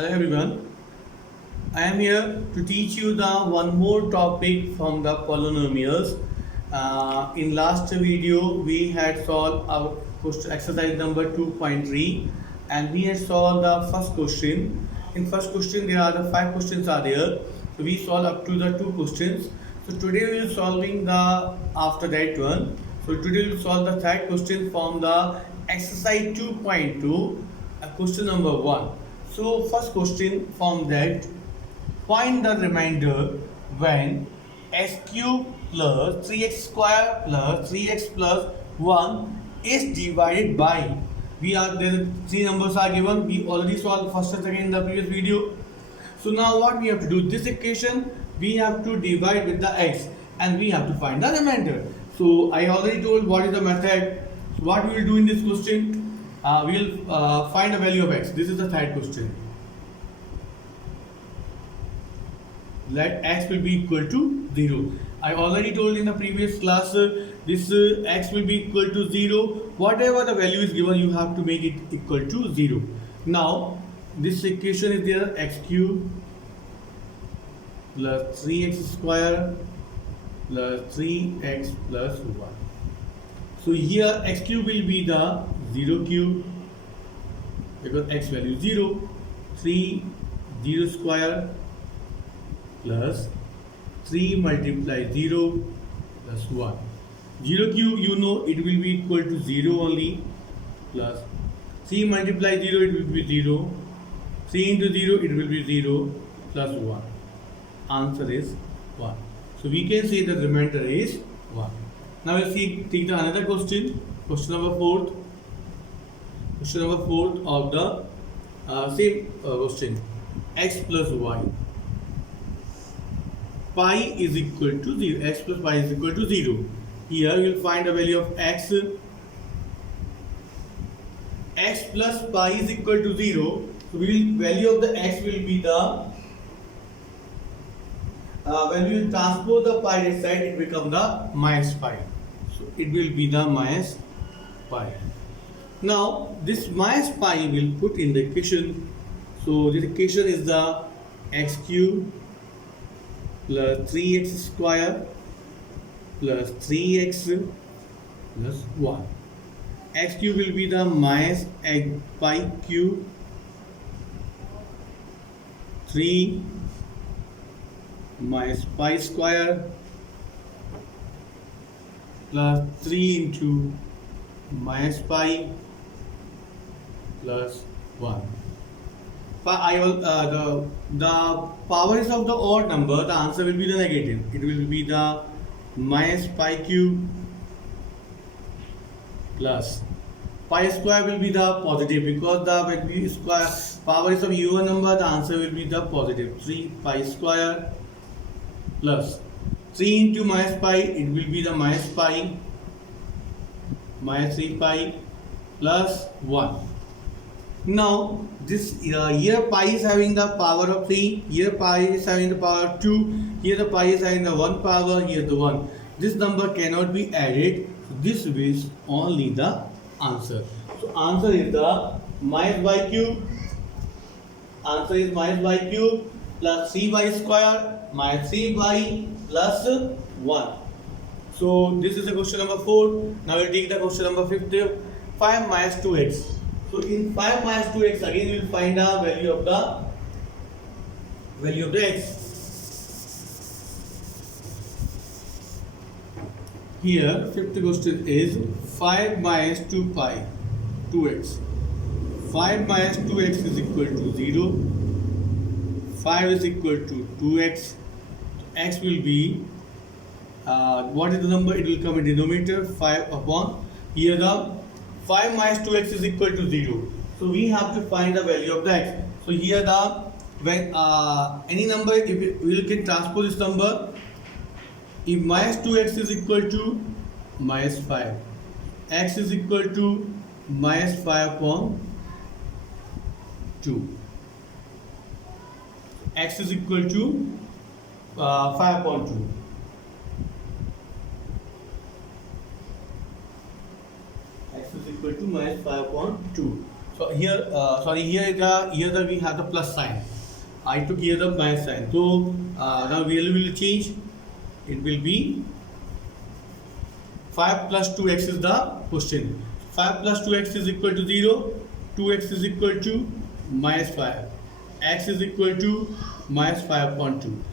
Hello everyone. I am here to teach you the one more topic from the polynomials. In last video we had solved our question, exercise number 2.3 and we had solved the first question. In first question there are the 5 questions are there. So we solved up to the 2 questions. So today we will solving the after that one. So today we will solve the third question from the exercise 2.2, question number 1. So first question from that, find the remainder when x cube plus 3x square plus 3x plus 1 is divided by, we are there three numbers are given, we already solved first and second in the previous video. So now what we have to do, this equation we have to divide with the x and we have to find the remainder. So I already told what is the method. So what we will do in this question, we will find a value of x. This is the third question. Let x will be equal to 0. I already told in the previous class, this x will be equal to 0. Whatever the value is given, you have to make it equal to 0. Now this equation is there, x cube plus 3x square plus 3x plus 1. So here x cube will be the 0 cube because x value is 0. 3 0 square plus 3 multiply 0 plus 1. 0 cube, you know it will be equal to 0 only, plus 3 multiply 0, it will be 0. 3 into 0, it will be 0 plus 1. Answer is 1. So we can say the remainder is 1. Now we'll see, take the another question, question number 4. Question number 4 of the same question, x plus y. Pi is equal to 0, x plus pi is equal to 0. Here you will find a value of x. X plus pi is equal to 0. So value of the x will be the, when we will transpose the pi this side, it become the minus pi. So it will be the minus pi. Now this minus pi will put in the equation. So the equation is the x cube plus 3x square plus 3x plus 1. X cube will be the minus pi cube, 3 minus pi square plus 3 into minus pi plus 1. The powers of the odd number, the answer will be the negative. It will be the minus pi cube plus pi square will be the positive, because the when we square power is of even number, the answer will be the positive. 3 pi square plus 3 into minus pi, it will be the minus pi, minus 3 pi plus 1. Now this here pi is having the power of 3, here pi is having the power of 2, here the pi is having the 1 power, here the 1. This number cannot be added, so this is only the answer. So answer is the minus y cube. Answer is minus y cube plus 3y square minus 3y plus 1. So this is the question number 4. Now we'll take the question number 5, 5 minus 2x. So in 5 minus 2x, again we will find the value of the x. Here fifth question is 5 minus 2 pi 2x. 5 minus 2x is equal to 0. 5 is equal to 2x. X will be what is the number? It will come in denominator 5 upon, here the 5 minus 2x is equal to 0. So we have to find the value of the x. So here the, when any number, if we can transpose this number, if minus 2x is equal to minus 5, x is equal to minus 5 upon 2. X is equal to 5 upon 2. X is equal to minus 5 upon 2. So here, here we have the plus sign. I took here the minus sign. So now value will change. It will be 5 plus 2x is the question. 5 plus 2x is equal to 0. 2x is equal to minus 5. X is equal to minus 5 upon 2.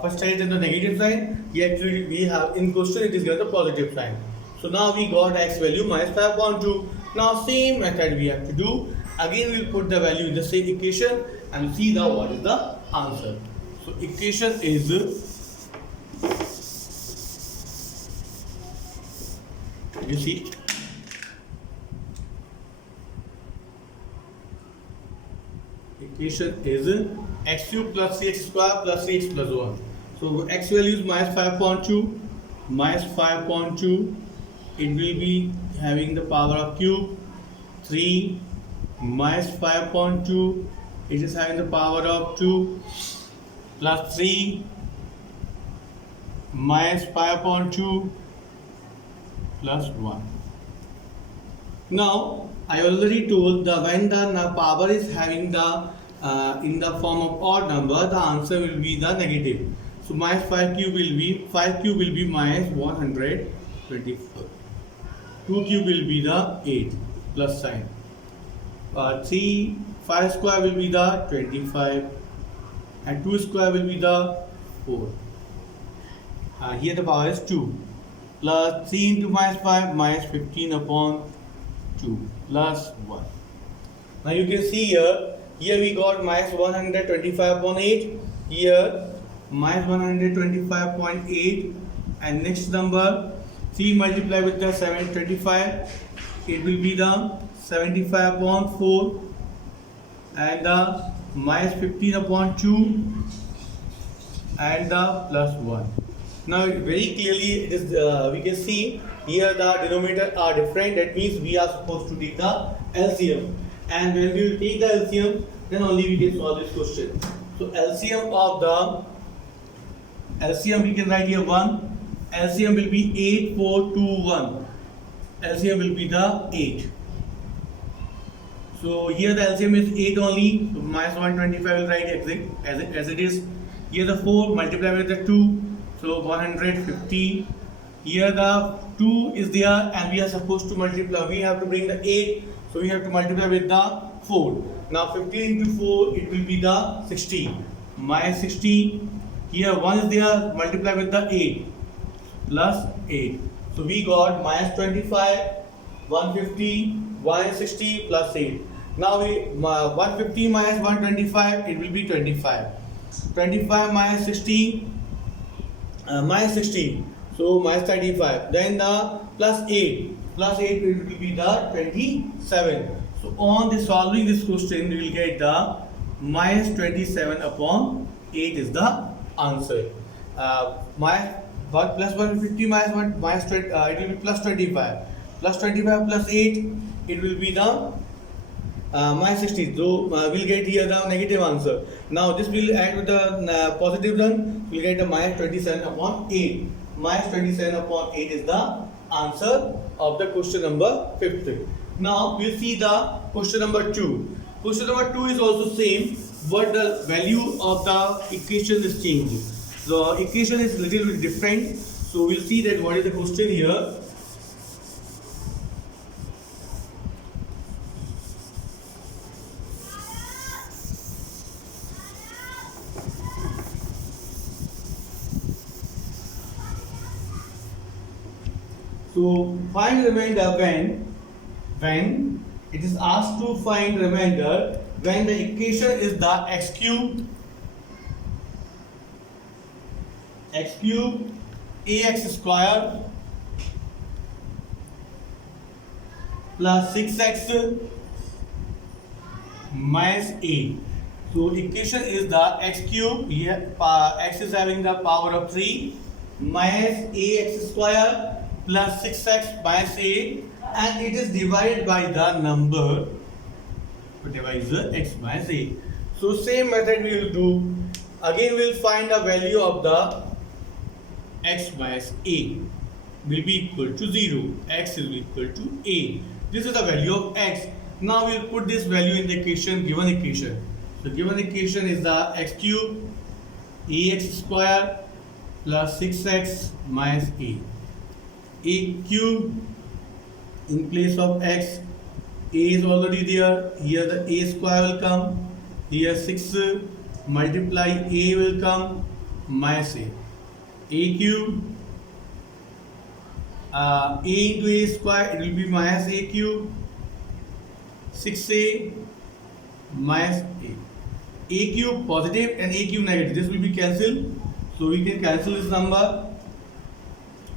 First time is the negative sign. Here actually we have in question it is given the positive sign. So now we got x value minus 5 upon 2. Now same method we have to do. Again we will put the value in the same equation and see now what is the answer. So equation is you see equation is x cube plus 3x square plus 3x plus 1. So x value is minus 5 upon 2. Minus 5 upon 2. It will be having the power of cube. 3 minus 5 upon 2. It is having the power of 2 plus 3 minus 5 upon 2 plus 1. Now I already told that when the power is having the in the form of odd number, the answer will be the negative. So minus 5 cube will be minus 124. 2 cube will be the 8 plus sign. 5 square will be the 25 and 2 square will be the 4. Here the power is 2 plus 3 into minus 5 minus 15 upon 2 plus 1. Now you can see here we got minus 125 upon 8. Here minus 125.8 and next number 3 multiplied with the 725. It will be the 75 upon 4 and the minus 15 upon 2 and the plus 1. Now very clearly it is, we can see here the denominator are different. That means we are supposed to take the LCM, and when we will take the LCM, then only we can solve this question. So LCM we can write here 1. LCM will be 8, 4, 2, 1. LCM will be the 8. So here the LCM is 8 only. So minus 125 will write as it is. Here the 4 multiplied with the 2. So 150. Here the 2 is there and we are supposed to multiply. We have to bring the 8. So we have to multiply with the 4. Now 15 into 4 it will be the 60. Minus 60. Here 1 is there, multiply with the 8 plus 8. So we got minus 25, 150, minus 60 plus 8. Now 150 minus 125 it will be 25. 25 minus 60 minus 60. So minus 35. Then the plus 8. Plus 8 it will be the 27. So on the solving this question we will get the minus 27 upon 8 is the answer. Plus 150 minus 1 minus 20, it will be plus 25. Plus 25 plus 8 it will be the minus 60. So we'll get here the negative answer. Now this will add with the positive one. We'll get the minus 27 upon 8. Minus 27 upon 8 is the answer of the question number 50. Now we'll see the question number 2. Question number 2 is also same, but the value of the equation is changing. The equation is little bit different. So we'll see that what is the question here. So find remainder when it is asked to find remainder when the equation is the x cube ax square plus 6x minus a. So equation is the x cube. Here x is having the power of 3 minus ax square plus 6x minus a, and it is divided by the number divisor x minus a. So same method we will do. Again we will find the value of the x minus a will be equal to 0. X is equal to a. This is the value of x. Now we'll put this value in the equation, given equation. The given equation is the x cube ax square plus 6x minus a cube in place of x. A is already there. Here the a square will come. Here 6 multiply a will come minus a cube. A into a square, it will be minus a cube. 6a minus a cube positive and a cube negative. This will be cancelled. So we can cancel this number.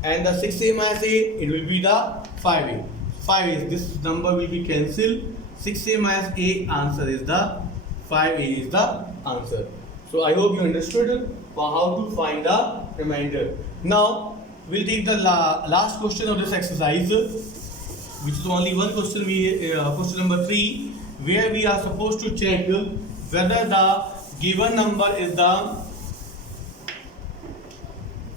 And the 6a minus a, it will be the 5a. 5a, this number will be cancelled. 6a minus a, answer is the 5a is the answer. So I hope you understood how to find the remainder. Now we'll take the last question of this exercise, which is only one question. Question number 3, where we are supposed to check whether the given number is the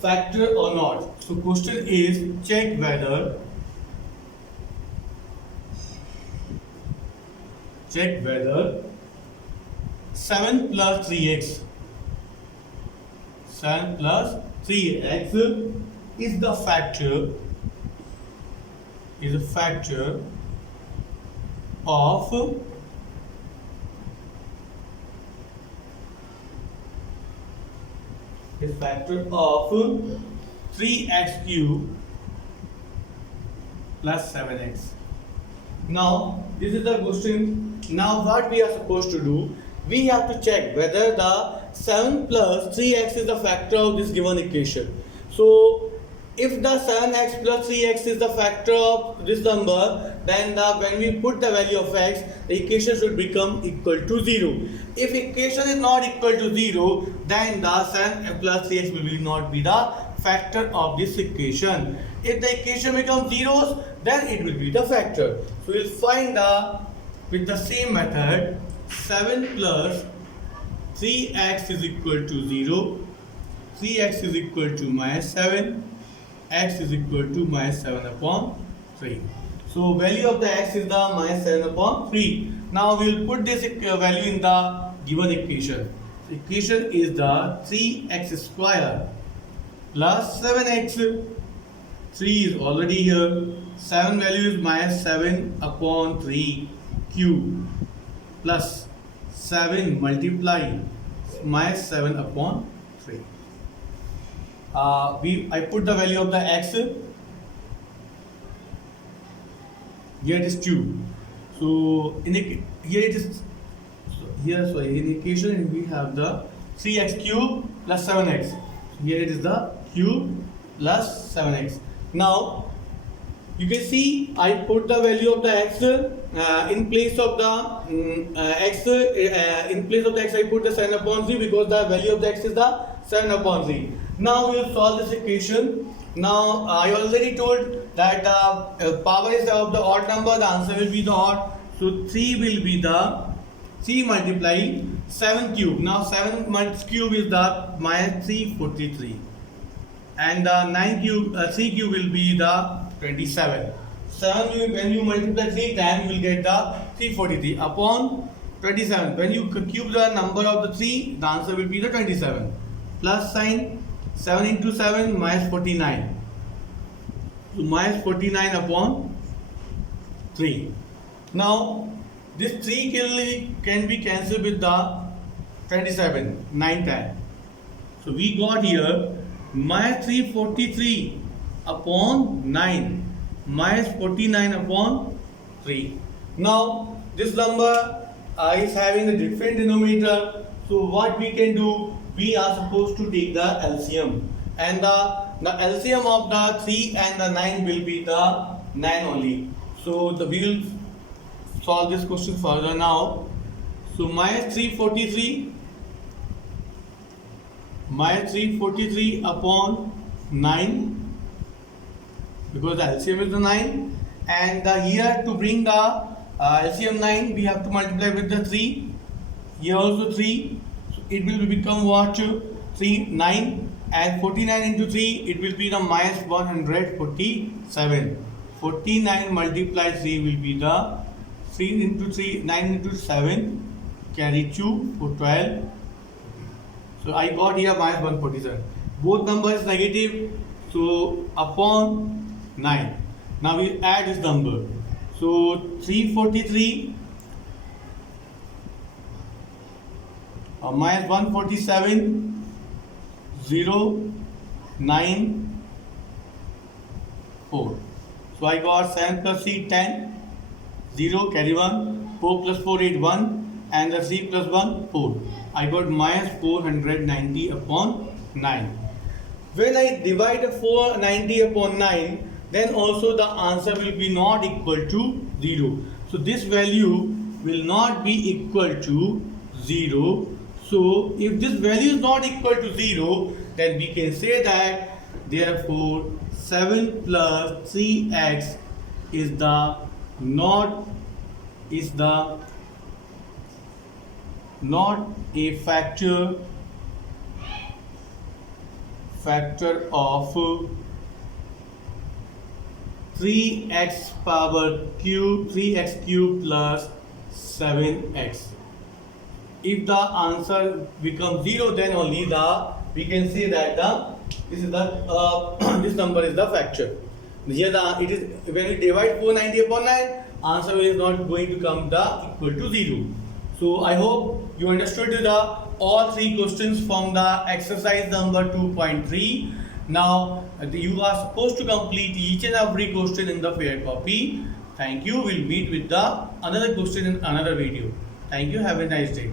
factor or not. So question is, check whether 7 plus 3x is a factor of 3x cube plus 7x. Now this is the question. Now what we are supposed to do, we have to check whether the 7 plus 3x is the factor of this given equation. So if the 7x plus 3x is the factor of this number, then when we put the value of x, the equation should become equal to 0. If equation is not equal to 0, then the 7 plus 3x will not be the factor of this equation. If the equation becomes zeros, then it will be the factor. So we will find with the same method, 7 plus 3x is equal to 0, 3x is equal to minus 7, x is equal to minus 7 upon 3. So value of the x is the minus 7 upon 3. Now we will put this value in the given equation. The equation is the 3x square plus 7x. 3 is already here. 7 value is minus 7 upon 3 cube plus 7 multiply minus 7 upon 3. I put the value of the x. Here it is 2. So in equation we have the 3x cube plus 7x. Here it is the cube plus 7x. Now you can see I put the value of the x in place of the x I put the 7 upon 3 because the value of the x is the 7 upon 3. Now we will solve this equation. Now I already told that the power is of the odd number, the answer will be the odd. So 3 will be the 3 multiply 7 cube. Now 7 minus cube is the minus 343. And the 3 cube will be the 27. 7 when you multiply 3 times you will get the 343 upon 27. When you cube the number of the 3, the answer will be the 27. Plus sign 7 into 7 minus 49. So minus 49 upon 3. Now this 3 can be cancelled with the 27 9 times. So we got here minus 343 upon 9 minus 49 upon 3. Now this number is having a different denominator. So what we can do, we are supposed to take the LCM, and the LCM of the 3 and the 9 will be the 9 only. So we will solve this question further now. So minus 343 upon 9, because the LCM is the 9, and here to bring the LCM 9 we have to multiply with the 3. Here also 3. So it will become what? 3 9, and 49 into 3 it will be the minus 147. 49 multiply 3 will be the 3 into 3, 9 into 7, carry 2 for 12. So I got here minus 147. Both numbers negative, so upon 9. Now we add this number. So 343 minus 147, 0, 9, 4. So I got 7 plus 3, 10, 0, carry 1, 4 plus 4, 8, 1, and the 3 plus 1, 4. I got minus 490 upon 9. When I divide 490 upon 9, then also the answer will be not equal to 0. So this value will not be equal to 0. So if this value is not equal to 0, then we can say that therefore 7 plus 3x is not a factor of 3x cube plus 7x. If the answer becomes 0, then only we can say that this number is the factor. Here it is when we divide 490 upon 9, answer is not going to come equal to 0. So I hope you understood all 3 questions from the exercise number 2.3. Now you are supposed to complete each and every question in the fair copy. Thank you. We'll meet with another question in another video. Thank you. Have a nice day.